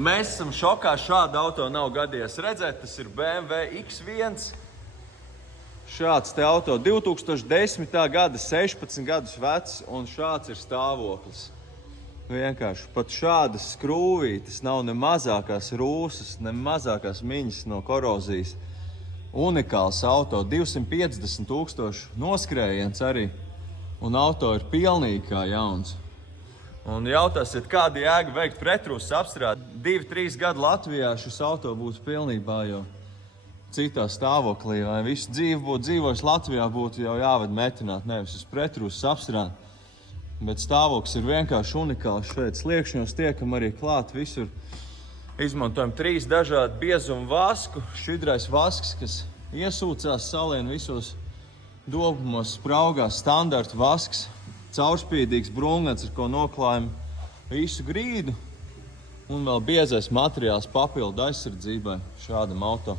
Mēs esam šokā, šādu auto nav gadījies redzēt, tas ir BMW X1. Šāds te auto 2010. gada, 16 gadus vecs, un šāds ir stāvoklis. Vienkārši pat šādas skrūvītes, nav ne mazākās rūsas, ne mazākās miņas no korozijas. Unikāls auto, 250 000 noskrējiens arī, un auto ir pilnīgi kā jauns. Un jautāsiet, kāda jēga veikt pretrūsas apstrādi? 2-3 gadu Latvijā šis auto būtu pilnībā jau citā stāvoklī, vai visu dzīvi būtu dzīvojis Latvijā, būtu jau jāved metināt, nevis uz pretrūsas apstrādi. Bet stāvoklis ir vienkārši unikāls šeit. Sliekšņos tiekam arī klāt visur. Izmantojam 3 dažādu biezumu vasku. Šķidrais vasks, kas iesūcās salien visos dobumos, spraugās, standarta vasks. Caurspīdīgs brūnglets, ar ko noklājam visu grīdu. Un vēl biezais materiāls papildu aizsardzībai šādam auto.